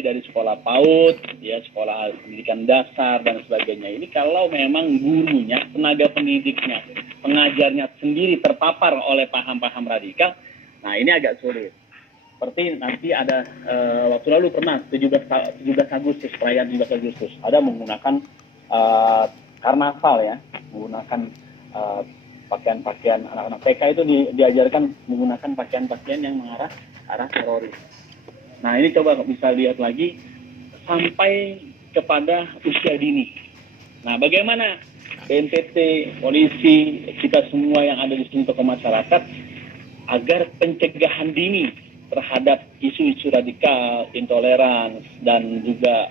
mulai dari sekolah PAUD, ya sekolah pendidikan dasar dan sebagainya. Ini kalau memang gurunya, tenaga pendidiknya, pengajarnya sendiri terpapar oleh paham-paham radikal, nah ini agak sulit. Seperti nanti ada waktu lalu pernah 17 Agustus, perayaan 17 Agustus, ada menggunakan karnaval ya, menggunakan pakaian-pakaian anak-anak PK itu diajarkan menggunakan pakaian-pakaian yang mengarah arah teroris. Nah ini coba bisa lihat lagi sampai kepada usia dini. Nah bagaimana BNPT, polisi, kita semua yang ada di sini tokoh masyarakat agar pencegahan dini terhadap isu-isu radikal, intoleran dan juga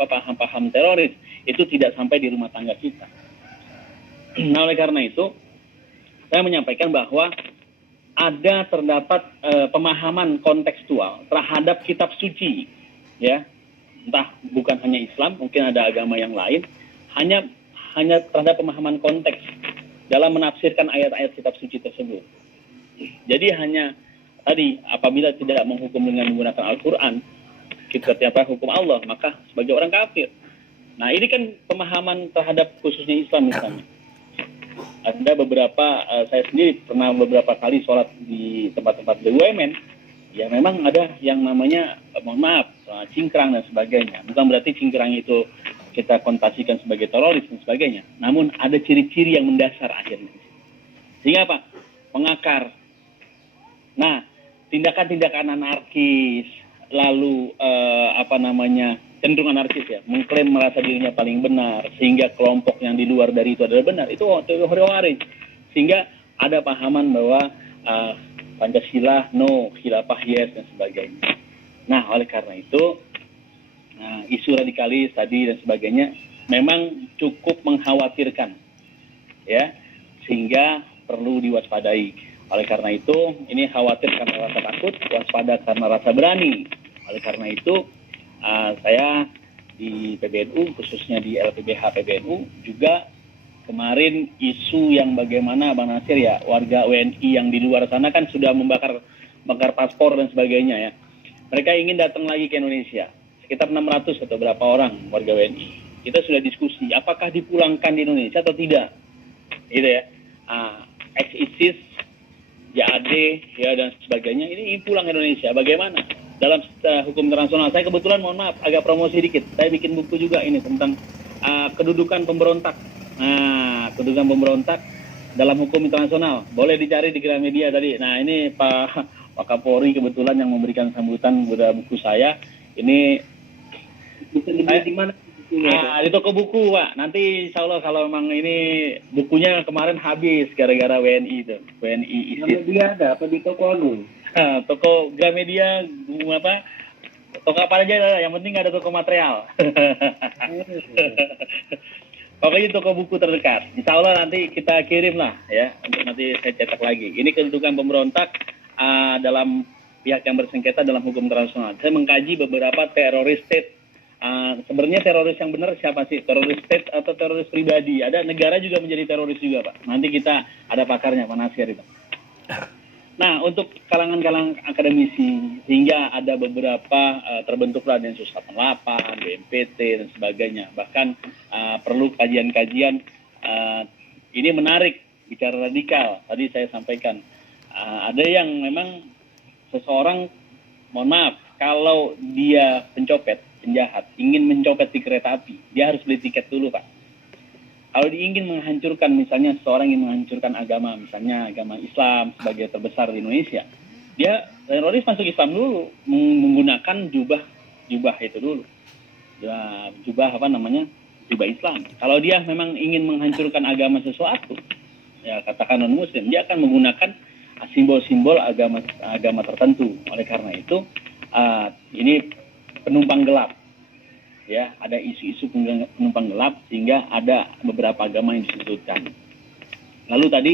paham-paham teroris itu tidak sampai di rumah tangga kita. Nah oleh karena itu saya menyampaikan bahwa terdapat pemahaman kontekstual terhadap kitab suci, ya, entah bukan hanya Islam, mungkin ada agama yang lain, hanya terhadap pemahaman konteks dalam menafsirkan ayat-ayat kitab suci tersebut. Jadi hanya tadi apabila tidak menghukum dengan menggunakan Al-Quran, kita hukum Allah, maka sebagai orang kafir. Nah ini kan pemahaman terhadap khususnya Islam misalnya. Ada beberapa, saya sendiri pernah beberapa kali sholat di tempat-tempat BUMN, ya memang ada yang namanya, mohon maaf, cingkrang dan sebagainya. Bukan berarti cingkrang itu kita konotasikan sebagai teroris dan sebagainya. Namun ada ciri-ciri yang mendasar akhirnya. Sehingga apa? Mengakar. Nah, tindakan-tindakan anarkis, lalu cenderung anarkis ya, mengklaim merasa dirinya paling benar, sehingga kelompok yang di luar dari itu adalah benar, itu teori Khawarij. Sehingga ada pahaman bahwa Pancasila no, khilafah yes dan sebagainya. Nah, oleh karena itu isu radikalis tadi dan sebagainya memang cukup mengkhawatirkan, ya, sehingga perlu diwaspadai. Oleh karena itu, ini khawatir karena rasa takut, waspada karena rasa berani. Oleh karena itu, saya di PBNU, khususnya di LPBH PBNU, juga kemarin isu yang bagaimana Bang Nasir ya, warga WNI yang di luar sana kan sudah membakar paspor dan sebagainya ya. Mereka ingin datang lagi ke Indonesia, sekitar 600 atau berapa orang warga WNI. Kita sudah diskusi, apakah dipulangkan di Indonesia atau tidak, gitu ya. Ex-ISIS, JAD, ya dan sebagainya, ini pulang ke Indonesia, bagaimana? Dalam hukum internasional, saya kebetulan mohon maaf agak promosi dikit, saya bikin buku juga ini tentang kedudukan pemberontak. Nah, kedudukan pemberontak dalam hukum internasional, boleh dicari di Gramedia tadi. Nah ini Pak Kapolri kebetulan yang memberikan sambutan pada buku saya. Ini bisa dibeli di mana? Di toko buku Pak. Nanti insya Allah kalau memang ini bukunya kemarin habis gara-gara WNI itu, WNI ISIS. Dia ada apa di toko Agung? Toko Gramedia, toko apa aja, yang penting ada toko material. Pokoknya toko buku terdekat. Insya Allah nanti kita kirim lah ya, untuk nanti saya cetak lagi. Ini kedudukan pemberontak dalam pihak yang bersengketa dalam hukum internasional. Saya mengkaji beberapa teroris state. Sebenarnya teroris yang benar siapa sih? Teroris state atau teroris pribadi? Ada negara juga menjadi teroris juga Pak. Nanti kita ada pakarnya Pak Nasir itu. Nah, untuk kalangan-kalangan akademisi, sehingga ada beberapa terbentuklah Densus 88, BNPT, dan sebagainya. Bahkan perlu kajian-kajian, ini menarik, bicara radikal. Tadi saya sampaikan, ada yang memang seseorang, mohon maaf, kalau dia penjahat, ingin mencopet di kereta api, dia harus beli tiket dulu Pak. Kalau dia ingin menghancurkan, misalnya seorang ingin menghancurkan agama, misalnya agama Islam sebagai terbesar di Indonesia, dia teroris masuk Islam dulu, menggunakan jubah itu dulu, jubah Islam. Kalau dia memang ingin menghancurkan agama sesuatu, ya katakan non Muslim, dia akan menggunakan simbol-simbol agama tertentu. Oleh karena itu, ini penumpang gelap. Ya, ada isu-isu penumpang gelap sehingga ada beberapa agama yang disebutkan. Lalu tadi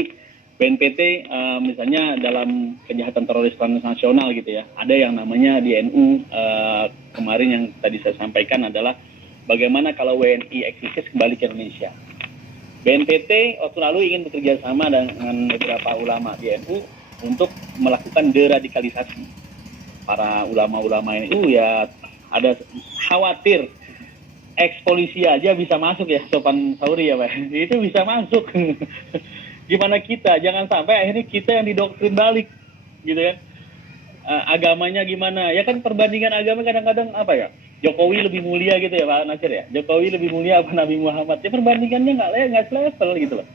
BNPT misalnya dalam kejahatan teroris transnasional gitu ya, ada yang namanya di NU kemarin yang tadi saya sampaikan adalah bagaimana kalau WNI ex-ISIS kembali ke Indonesia. BNPT waktu lalu ingin bekerja sama dengan beberapa ulama di NU untuk melakukan deradikalisasi. Para ulama-ulama NU ya Ada khawatir ex polisi aja bisa masuk ya, Sofan Sauri ya Pak, itu bisa masuk. Gimana kita, jangan sampai akhirnya kita yang didoktrin balik gitu kan. Agamanya gimana ya, kan perbandingan agama kadang-kadang apa ya, Jokowi lebih mulia gitu ya Pak Nasir ya, Jokowi lebih mulia apa Nabi Muhammad, ya perbandingannya nggak selevel gitu loh.